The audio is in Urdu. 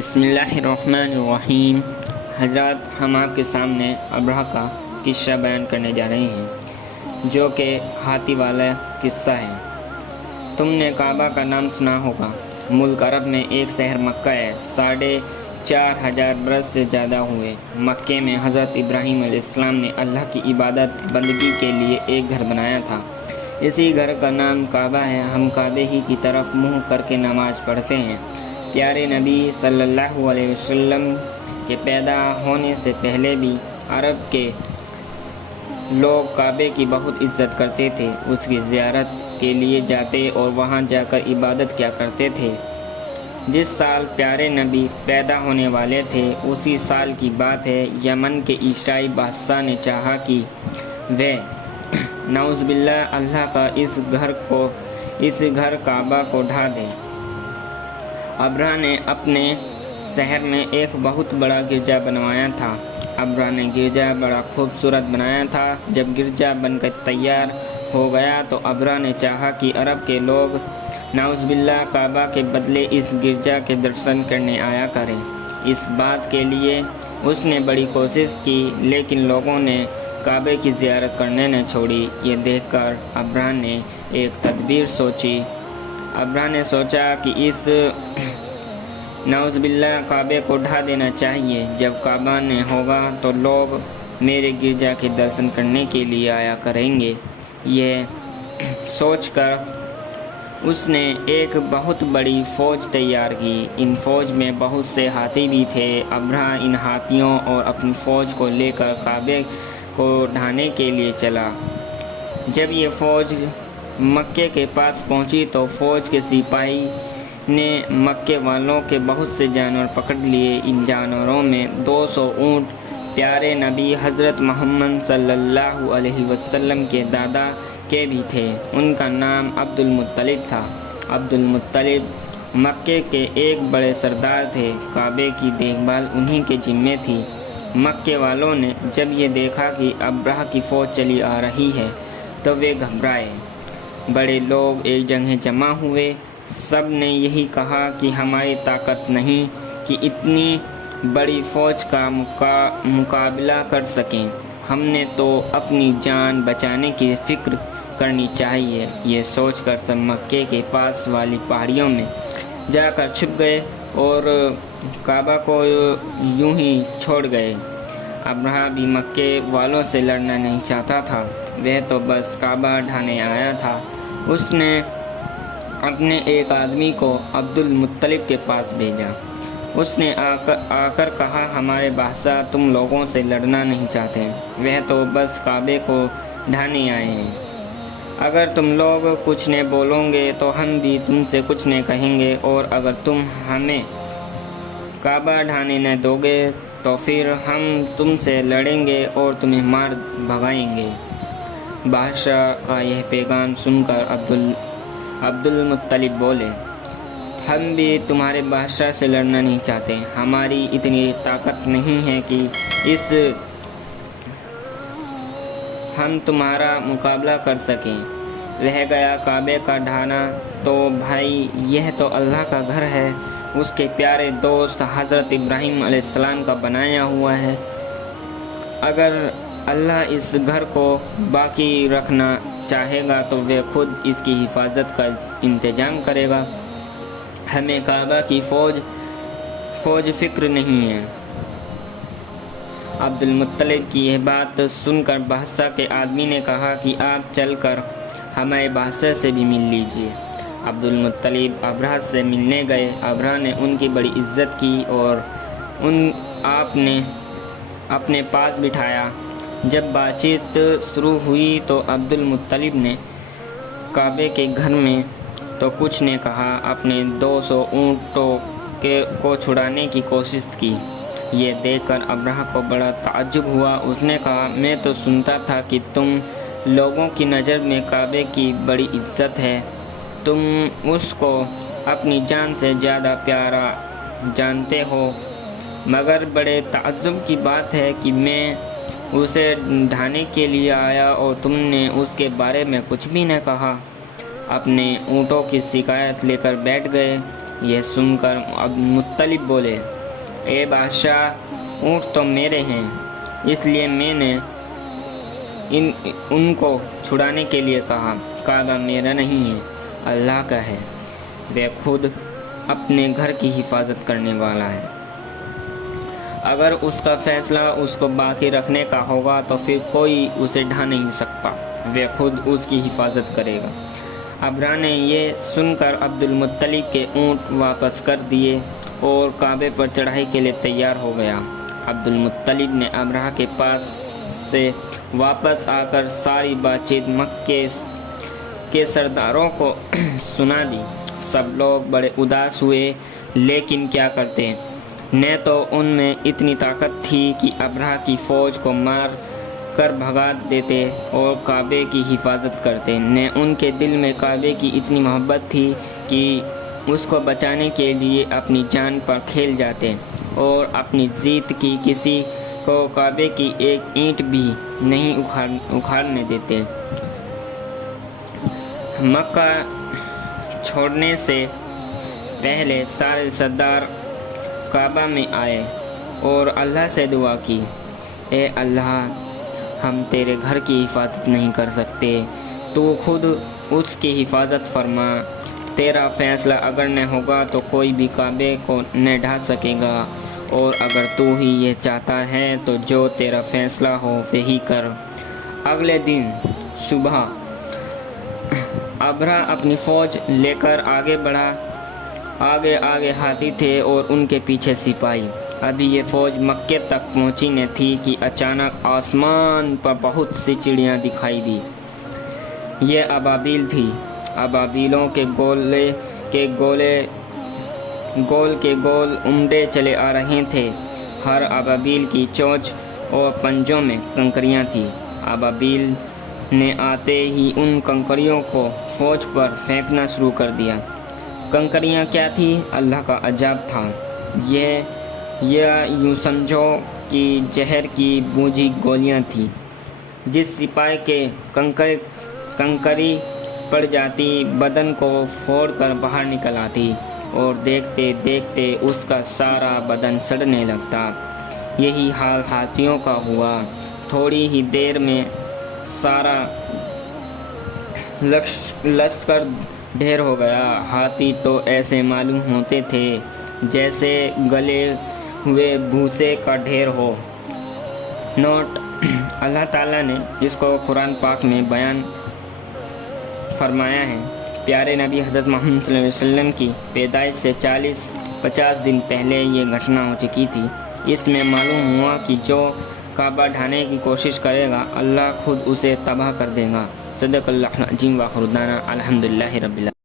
بسم اللہ الرحمن الرحیم۔ حضرات، ہم آپ کے سامنے ابرہہ کا قصہ بیان کرنے جا رہے ہیں، جو کہ ہاتھی والا قصہ ہے۔ تم نے کعبہ کا نام سنا ہوگا۔ ملک عرب میں ایک شہر مکہ ہے۔ 4,500 برس سے زیادہ ہوئے مکے میں حضرت ابراہیم علیہ السلام نے اللہ کی عبادت بندگی کے لیے ایک گھر بنایا تھا۔ اسی گھر کا نام کعبہ ہے۔ ہم کعبے ہی کی طرف منہ کر کے نماز پڑھتے ہیں۔ پیارے نبی صلی اللہ علیہ وسلم کے پیدا ہونے سے پہلے بھی عرب کے لوگ کعبے کی بہت عزت کرتے تھے، اس کی زیارت کے لیے جاتے اور وہاں جا کر عبادت کیا کرتے تھے۔ جس سال پیارے نبی پیدا ہونے والے تھے، اسی سال کی بات ہے، یمن کے عیسائی بادشاہ نے چاہا کہ وہ نعوذ باللہ اللہ کا اس گھر کعبہ کو ڈھا دے۔ ابرہہ نے اپنے شہر میں ایک بہت بڑا گرجا بنوایا تھا۔ ابرہہ نے گرجا بڑا خوبصورت بنایا تھا۔ جب گرجا بن کر تیار ہو گیا تو ابرہہ نے چاہا کہ عرب کے لوگ نعوذ باللہ کعبہ کے بدلے اس گرجا کے درشن کرنے آیا کریں۔ اس بات کے لیے اس نے بڑی کوشش کی، لیکن لوگوں نے کعبے کی زیارت کرنے نہ چھوڑی۔ یہ دیکھ کر ابرہہ نے ایک تدبیر سوچی۔ ابرہہ نے سوچا کہ اس نعوذ باللہ کعبے کو ڈھا دینا چاہیے۔ جب کعبہ نہ ہوگا تو لوگ میرے گرجا کے درشن کرنے کے لیے آیا کریں گے۔ یہ سوچ کر اس نے ایک بہت بڑی فوج تیار کی۔ ان فوج میں بہت سے ہاتھی بھی تھے۔ ابرہہ ان ہاتھیوں اور اپنی فوج کو لے کر کعبے کو ڈھانے کے لیے چلا۔ جب یہ فوج مکے کے پاس پہنچی تو فوج کے سپاہی نے مکے والوں کے بہت سے جانور پکڑ لیے۔ ان جانوروں میں 200 اونٹ پیارے نبی حضرت محمد صلی اللہ علیہ وسلم کے دادا کے بھی تھے۔ ان کا نام عبد المطلب تھا۔ عبد المطلب مکے کے ایک بڑے سردار تھے۔ کعبے کی دیکھ بھال انہی کے ذمے تھی۔ مکے والوں نے جب یہ دیکھا کہ ابرہہ کی فوج چلی آ رہی ہے تو وہ گھبرائے۔ بڑے لوگ ایک جگہ جمع ہوئے۔ سب نے یہی کہا کہ ہماری طاقت نہیں کہ اتنی بڑی فوج کا مقابلہ کر سکیں۔ ہم نے تو اپنی جان بچانے کی فکر کرنی چاہیے۔ یہ سوچ کر سب مکے کے پاس والی پہاڑیوں میں جا کر چھپ گئے اور کعبہ کو یوں ہی چھوڑ گئے۔ ابرہہ بھی مکے والوں سے لڑنا نہیں چاہتا تھا، وہ تو بس کعبہ ڈھانے آیا تھا۔ اس نے اپنے ایک آدمی کو عبد المطلب کے پاس بھیجا۔ اس نے آ کر کہا، ہمارے بادشاہ تم لوگوں سے لڑنا نہیں چاہتے، وہ تو بس کعبے کو ڈھانے آئے ہیں۔ اگر تم لوگ کچھ نہ بولو گے تو ہم بھی تم سے کچھ نہ کہیں گے، اور اگر تم ہمیں کعبہ ڈھانے نہ دو گے تو پھر ہم تم سے لڑیں گے اور تمہیں مار بھگائیں گے۔ بادشاہ کا یہ پیغام سن کر عبد المطلب بولے، ہم بھی تمہارے بادشاہ سے لڑنا نہیں چاہتے۔ ہماری اتنی طاقت نہیں ہے کہ ہم تمہارا مقابلہ کر سکیں۔ رہ گیا کعبے کا ڈھانا، تو بھائی یہ تو اللہ کا گھر ہے، اس کے پیارے دوست حضرت ابراہیم علیہ السلام کا بنایا ہوا ہے۔ اگر اللہ اس گھر کو باقی رکھنا چاہے گا تو وہ خود اس کی حفاظت کا انتظام کرے گا۔ ہمیں کعبہ کی فوج فکر نہیں ہے۔ عبد المطلب کی یہ بات سن کر بادشاہ کے آدمی نے کہا کہ آپ چل کر ہمارے بادشاہ سے بھی مل لیجیے۔ عبد المطلب ابرہہ سے ملنے گئے۔ ابرہہ نے ان کی بڑی عزت کی اور آپ نے اپنے پاس بٹھایا۔ جب بات چیت شروع ہوئی تو عبد المطلب نے کعبے کے گھر میں تو کچھ نے کہا، اپنے 200 اونٹوں کو چھڑانے کی کوشش کی۔ یہ دیکھ کر ابرہہ کو بڑا تعجب ہوا۔ اس نے کہا، میں تو سنتا تھا کہ تم لوگوں کی نظر میں کعبے کی بڑی عزت ہے، تم اس کو اپنی جان سے زیادہ پیارا جانتے ہو، مگر بڑے تعجب کی بات ہے کہ میں اسے ڈھانے کے لیے آیا اور تم نے اس کے بارے میں کچھ بھی نہ کہا۔ اپنے اونٹوں کی شکایت لے کر بیٹھ گئے۔ یہ سن کر عبد المطلب بولے، اے بادشاہ، اونٹ تو میرے ہیں، اس لیے میں نے ان کو چھڑانے کے لیے کہا۔ کعبہ میرا نہیں ہے، اللہ کا ہے، وہ خود اپنے گھر کی حفاظت کرنے والا ہے۔ اگر اس کا فیصلہ اس کو باقی رکھنے کا ہوگا تو پھر کوئی اسے ڈھا نہیں سکتا، وہ خود اس کی حفاظت کرے گا۔ ابرہہ نے یہ سن کر عبد المطلب کے اونٹ واپس کر دیے اور کعبے پر چڑھائی کے لیے تیار ہو گیا۔ عبد المطلب نے ابرہہ کے پاس سے واپس آ کر ساری بات چیت مکے کے سرداروں کو سنا دی۔ سب لوگ بڑے اداس ہوئے، لیکن کیا کرتے؟ نہ تو ان میں اتنی طاقت تھی کہ ابرہہ کی فوج کو مار کر بھگا دیتے اور کعبے کی حفاظت کرتے، نہ ان کے دل میں کعبے کی اتنی محبت تھی کہ اس کو بچانے کے لیے اپنی جان پر کھیل جاتے اور اپنی جیت کی کسی کو کعبے کی ایک اینٹ بھی نہیں اکھاڑنے دیتے۔ مکہ چھوڑنے سے پہلے سارے سردار کعبہ میں آئے اور اللہ سے دعا کی، اے اللہ، ہم تیرے گھر کی حفاظت نہیں کر سکتے، تو خود اس کی حفاظت فرما۔ تیرا فیصلہ اگر نہ ہوگا تو کوئی بھی کعبے کو نہ ڈھا سکے گا، اور اگر تو ہی یہ چاہتا ہے تو جو تیرا فیصلہ ہو وہی کر۔ اگلے دن صبح ابرہہ اپنی فوج لے کر آگے بڑھا۔ آگے ہاتھی تھے اور ان کے پیچھے سپاہی۔ ابھی یہ فوج مکے تک پہنچی نہ تھی کہ اچانک آسمان پر بہت سی چڑیاں دکھائی دی۔ یہ ابابیل تھی۔ ابابیلوں کے گول عمڈے چلے آ رہے تھے۔ ہر ابابیل کی چونچ اور پنجوں میں کنکریاں تھیں۔ ابابیل نے آتے ہی ان کنکریوں کو فوج پر پھینکنا شروع کر دیا۔ کنکریاں کیا تھی؟ اللہ کا عجاب تھا۔ یہ یوں سمجھو کہ زہر کی بوجھی گولیاں تھیں۔ جس سپاہی کے کنکری پڑ جاتی بدن کو پھوڑ کر باہر نکل آتی اور دیکھتے دیکھتے اس کا سارا بدن سڑنے لگتا۔ یہی حال ہاتھیوں کا ہوا۔ تھوڑی ہی دیر میں سارا لشکر ڈھیر ہو گیا۔ ہاتھی تو ایسے معلوم ہوتے تھے جیسے گلے ہوئے بھوسے کا ڈھیر ہو۔ نوٹ: اللہ تعالیٰ نے اس کو قرآن پاک میں بیان فرمایا ہے۔ پیارے نبی حضرت محمد صلی اللہ علیہ وسلم کی پیدائش سے 40-50 دن پہلے یہ گھٹنا ہو چکی تھی۔ اس میں معلوم ہوا کہ جو کعبہ ڈھانے کی کوشش کرے گا اللہ خود اسے تباہ کر دے گا۔ صدق اللہ العظیم۔ وآخر دعوانا الحمدللہ رب العالمین۔